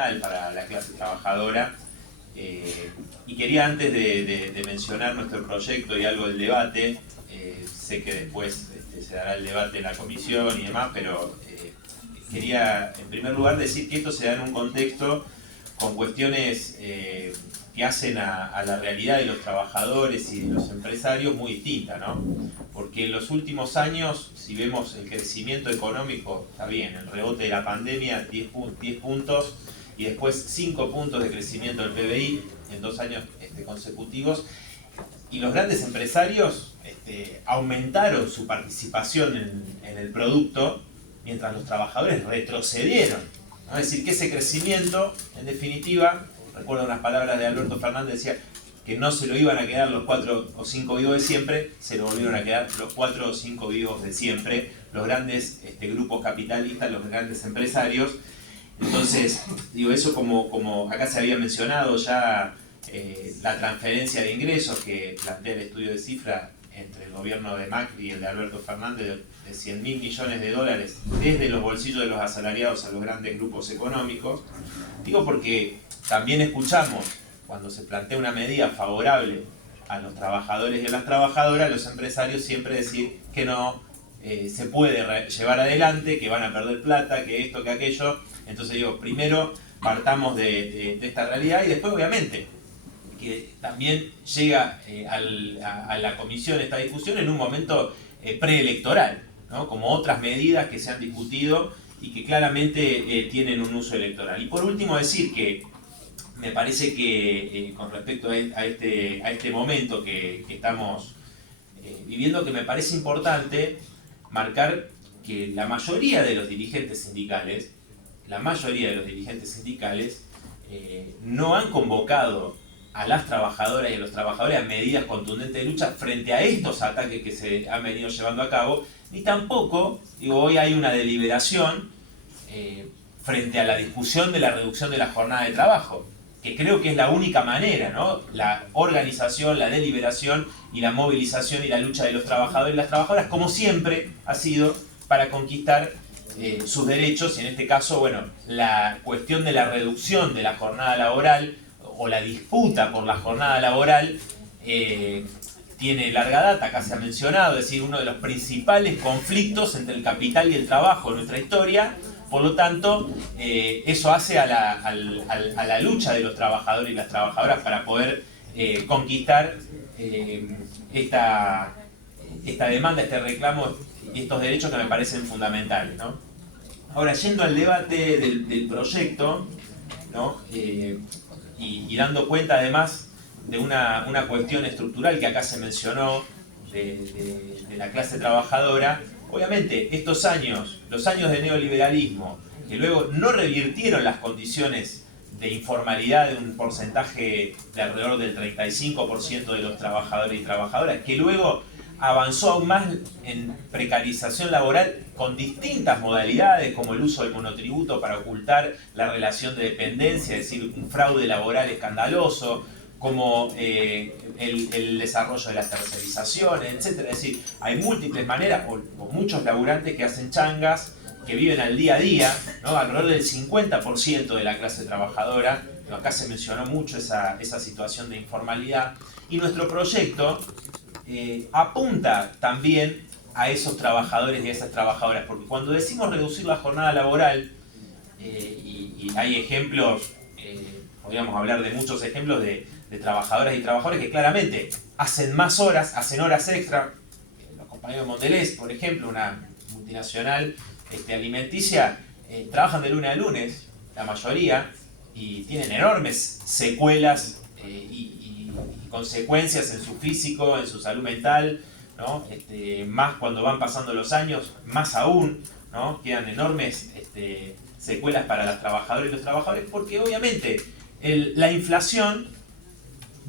fundamental para la clase trabajadora. Y quería, antes de mencionar nuestro proyecto y algo del debate, sé que después se dará el debate en la comisión y demás, pero quería en primer lugar decir que esto se da en un contexto con cuestiones que hacen a la realidad de los trabajadores y de los empresarios muy distinta, ¿no? Porque en los últimos años, si vemos el crecimiento económico, está bien, el rebote de la pandemia, 10 puntos, y después 5 puntos de crecimiento del PBI en 2 años consecutivos, y los grandes empresarios aumentaron su participación en el producto, mientras los trabajadores retrocedieron, ¿no? Es decir, que ese crecimiento, en definitiva, recuerdo unas palabras de Alberto Fernández, decía que no se lo iban a quedar los 4 o 5 vivos de siempre, se lo volvieron a quedar los 4 o 5 vivos de siempre, los grandes grupos capitalistas, los grandes empresarios. Entonces, digo, eso como acá se había mencionado ya, la transferencia de ingresos que plantea el estudio de cifra entre el gobierno de Macri y el de Alberto Fernández, de 100.000 millones de dólares desde los bolsillos de los asalariados a los grandes grupos económicos. Digo porque también escuchamos, cuando se plantea una medida favorable a los trabajadores y a las trabajadoras, los empresarios siempre decir que no se puede llevar adelante, que van a perder plata, que esto, que aquello. Entonces digo, primero partamos de esta realidad y después obviamente que también llega a la comisión esta discusión en un momento preelectoral, ¿no? Como otras medidas que se han discutido y que claramente tienen un uso electoral. Y por último decir que me parece que con respecto a este momento que estamos viviendo, que me parece importante marcar que la mayoría de los dirigentes sindicales, no han convocado a las trabajadoras y a los trabajadores a medidas contundentes de lucha frente a estos ataques que se han venido llevando a cabo, ni tampoco, digo, hoy hay una deliberación frente a la discusión de la reducción de la jornada de trabajo, que creo que es la única manera, ¿no? La organización, la deliberación y la movilización y la lucha de los trabajadores y las trabajadoras, como siempre ha sido, para conquistar sus derechos, y en este caso, bueno, la cuestión de la reducción de la jornada laboral o la disputa por la jornada laboral tiene larga data, acá se ha mencionado, es decir, uno de los principales conflictos entre el capital y el trabajo en nuestra historia. Por lo tanto, eso hace a la lucha de los trabajadores y las trabajadoras para poder conquistar esta demanda, este reclamo y estos derechos que me parecen fundamentales, ¿no? Ahora, yendo al debate del proyecto, ¿no? Y dando cuenta además de una cuestión estructural que acá se mencionó de la clase trabajadora. Obviamente estos años, los años de neoliberalismo, que luego no revirtieron las condiciones de informalidad de un porcentaje de alrededor del 35% de los trabajadores y trabajadoras, que luego avanzó aún más en precarización laboral con distintas modalidades, como el uso del monotributo para ocultar la relación de dependencia, es decir, un fraude laboral escandaloso, como el desarrollo de las tercerizaciones, etc. Es decir, hay múltiples maneras, o muchos laburantes que hacen changas, que viven al día a día, ¿no? Alrededor del 50% de la clase trabajadora, acá se mencionó mucho esa situación de informalidad, y nuestro proyecto apunta también a esos trabajadores y a esas trabajadoras, porque cuando decimos reducir la jornada laboral, y hay ejemplos, podríamos hablar de muchos ejemplos de trabajadoras y trabajadores que claramente hacen más horas, hacen horas extra. Los compañeros de Mondelez, por ejemplo, una multinacional alimenticia, trabajan de lunes a lunes, la mayoría, y tienen enormes secuelas y consecuencias en su físico, en su salud mental, ¿no? Más cuando van pasando los años, más aún, ¿no? Quedan enormes secuelas para las trabajadoras y los trabajadores, porque obviamente la inflación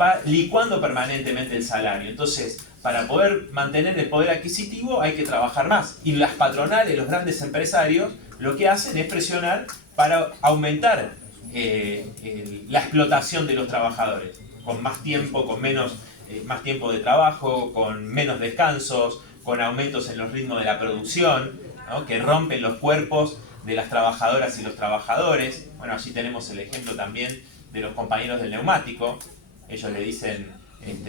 va licuando permanentemente el salario. Entonces, para poder mantener el poder adquisitivo hay que trabajar más. Y las patronales, los grandes empresarios, lo que hacen es presionar para aumentar la explotación de los trabajadores, con más tiempo, con más tiempo de trabajo, con menos descansos, con aumentos en los ritmos de la producción, ¿no? Que rompen los cuerpos de las trabajadoras y los trabajadores. Bueno, allí tenemos el ejemplo también de los compañeros del neumático. Ellos le dicen,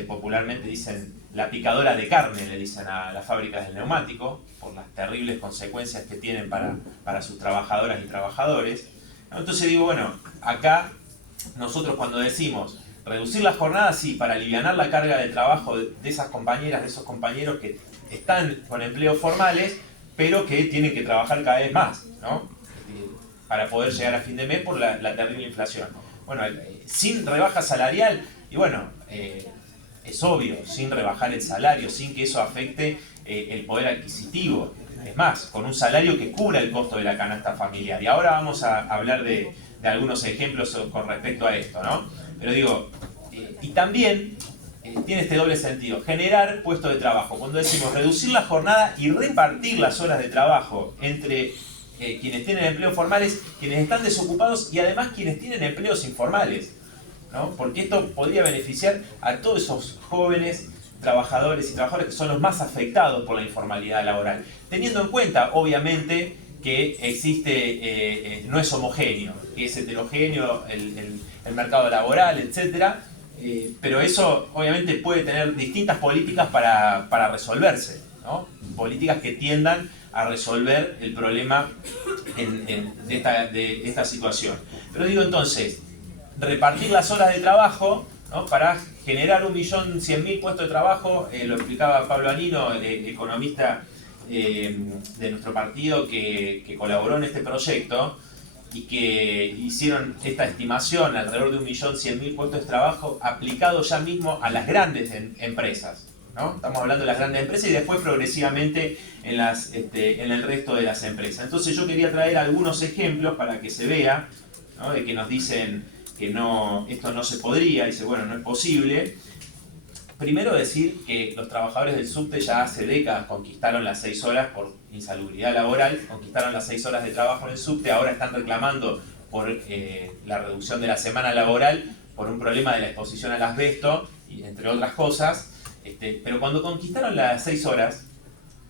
popularmente dicen, la picadora de carne, le dicen a las fábricas del neumático, por las terribles consecuencias que tienen para sus trabajadoras y trabajadores. Entonces digo, bueno, acá nosotros cuando decimos reducir la jornada, sí, para alivianar la carga de trabajo de esas compañeras, de esos compañeros que están con empleos formales, pero que tienen que trabajar cada vez más, ¿no? Para poder llegar a fin de mes por la terrible inflación. Bueno, sin rebaja salarial, y bueno, es obvio, sin rebajar el salario, sin que eso afecte el poder adquisitivo. Es más, con un salario que cubra el costo de la canasta familiar. Y ahora vamos a hablar de algunos ejemplos con respecto a esto, ¿no? Pero digo, y también tiene este doble sentido, generar puestos de trabajo. Cuando decimos reducir la jornada y repartir las horas de trabajo entre quienes tienen empleos formales, quienes están desocupados y además quienes tienen empleos informales, ¿no? Porque esto podría beneficiar a todos esos jóvenes trabajadores y trabajadoras que son los más afectados por la informalidad laboral. Teniendo en cuenta, obviamente, que existe, no es homogéneo, que es heterogéneo el mercado laboral, etc. Pero eso obviamente puede tener distintas políticas para resolverse, ¿no? Políticas que tiendan a resolver el problema de esta situación. Pero digo entonces, repartir las horas de trabajo, ¿no? Para generar 1.100.000 puestos de trabajo, lo explicaba Pablo Anino, el economista de nuestro partido que colaboró en este proyecto y que hicieron esta estimación alrededor de 1.100.000 puestos de trabajo aplicados ya mismo a las grandes empresas, ¿no? Estamos hablando de las grandes empresas y después progresivamente en el resto de las empresas. Entonces yo quería traer algunos ejemplos para que se vea, ¿no? De que nos dicen que no, esto no se podría, dice, bueno, no es posible. Primero decir que los trabajadores del subte ya hace décadas conquistaron las 6 horas por insalubridad laboral, conquistaron las 6 horas de trabajo en el subte, ahora están reclamando por la reducción de la semana laboral, por un problema de la exposición al asbesto, y entre otras cosas. Pero cuando conquistaron las 6 horas,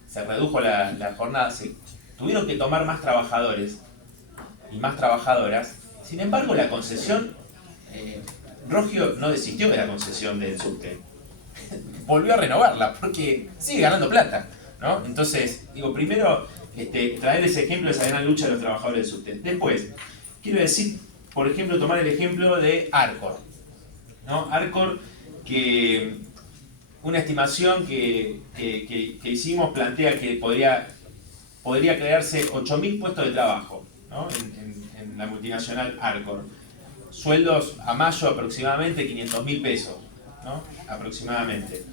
se redujo la jornada, se tuvieron que tomar más trabajadores y más trabajadoras. Sin embargo, la concesión, Rogio no desistió de la concesión del subte. Volvió a renovarla porque sigue ganando plata, ¿no? Entonces, digo, primero traer ese ejemplo de esa gran lucha de los trabajadores del subte. Después, quiero decir, por ejemplo, tomar el ejemplo de Arcor, ¿no? Arcor, que una estimación que hicimos plantea que podría crearse 8.000 puestos de trabajo, ¿no? en la multinacional Arcor. Sueldos a mayo aproximadamente 500.000 pesos, ¿no? Aproximadamente.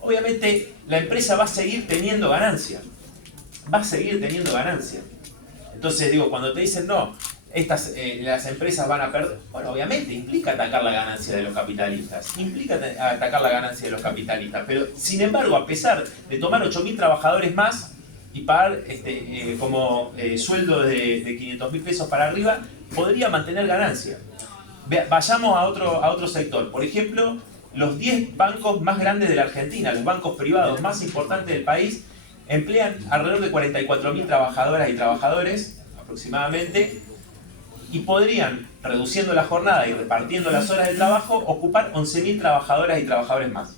Obviamente la empresa va a seguir teniendo ganancias. Va a seguir teniendo ganancias. Entonces digo, cuando te dicen no, las empresas van a perder, bueno, obviamente implica atacar la ganancia de los capitalistas. Implica atacar la ganancia de los capitalistas. Pero sin embargo, a pesar de tomar 8.000 trabajadores más y pagar como sueldo de 500.000 pesos para arriba, podría mantener ganancia. Vayamos a otro sector. Por ejemplo, los 10 bancos más grandes de la Argentina, los bancos privados más importantes del país, emplean alrededor de 44.000 trabajadoras y trabajadores aproximadamente, y podrían, reduciendo la jornada y repartiendo las horas de trabajo, ocupar 11.000 trabajadoras y trabajadores más.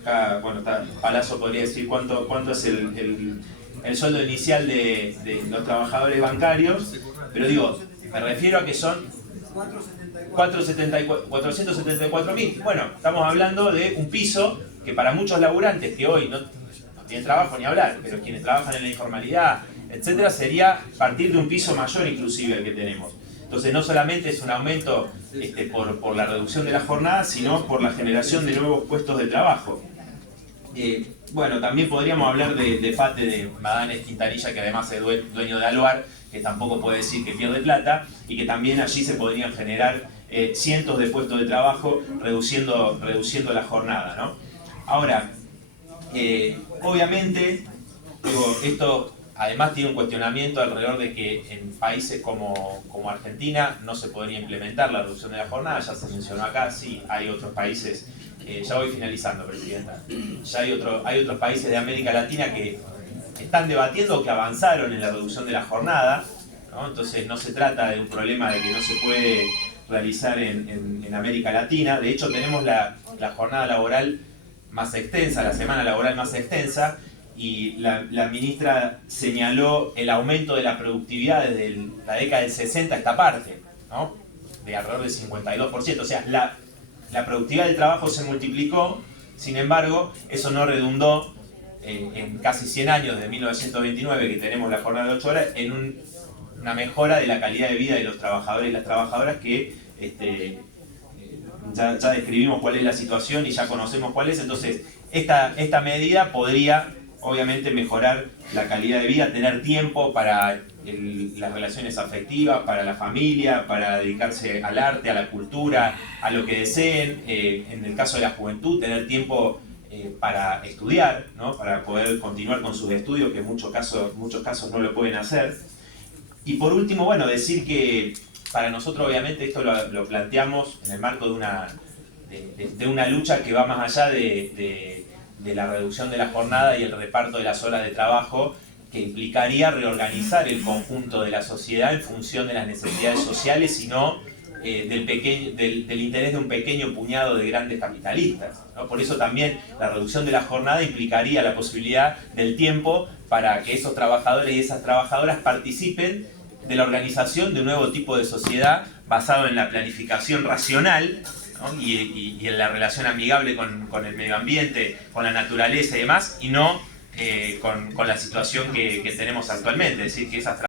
Acá, bueno, Palazzo podría decir cuánto es el sueldo inicial de los trabajadores bancarios, pero digo, me refiero a que son 474.000. Bueno, estamos hablando de un piso que para muchos laburantes que hoy no tienen trabajo ni hablar, pero quienes trabajan en la informalidad, etcétera, sería partir de un piso mayor inclusive el que tenemos. Entonces no solamente es un aumento por la reducción de la jornada, sino por la generación de nuevos puestos de trabajo. Bueno, también podríamos hablar de Fate, de Madanes Quintanilla, que además es dueño de Aluar, que tampoco puede decir que pierde plata, y que también allí se podrían generar cientos de puestos de trabajo reduciendo la jornada, ¿no? Ahora, obviamente, digo, esto además tiene un cuestionamiento alrededor de que en países como Argentina no se podría implementar la reducción de la jornada. Ya se mencionó acá, sí, hay otros países, ya voy finalizando, Presidenta, ya hay otros países de América Latina que están debatiendo o que avanzaron en la reducción de la jornada, ¿no? Entonces no se trata de un problema de que no se puede realizar en América Latina. De hecho, tenemos la jornada laboral más extensa, la semana laboral más extensa, y la ministra señaló el aumento de la productividad desde la década del 60 a esta parte, ¿no? De alrededor del 52%. O sea, la productividad del trabajo se multiplicó, sin embargo, eso no redundó en casi 100 años, de 1929, que tenemos la jornada de 8 horas, en una mejora de la calidad de vida de los trabajadores y las trabajadoras que ya describimos cuál es la situación y ya conocemos cuál es. Entonces, esta medida podría, obviamente, mejorar la calidad de vida, tener tiempo para las relaciones afectivas, para la familia, para dedicarse al arte, a la cultura, a lo que deseen. En el caso de la juventud, tener tiempo para estudiar, ¿no? Para poder continuar con sus estudios, que en muchos casos no lo pueden hacer. Y por último, bueno, decir que para nosotros, obviamente, esto lo planteamos en el marco de una lucha que va más allá de la reducción de la jornada y el reparto de las horas de trabajo, que implicaría reorganizar el conjunto de la sociedad en función de las necesidades sociales y no del interés de un pequeño puñado de grandes capitalistas, ¿no? Por eso también la reducción de la jornada implicaría la posibilidad del tiempo para que esos trabajadores y esas trabajadoras participen de la organización de un nuevo tipo de sociedad basado en la planificación racional, ¿no? y en la relación amigable con el medio ambiente, con la naturaleza y demás, y no con la situación que tenemos actualmente. Es decir, que esas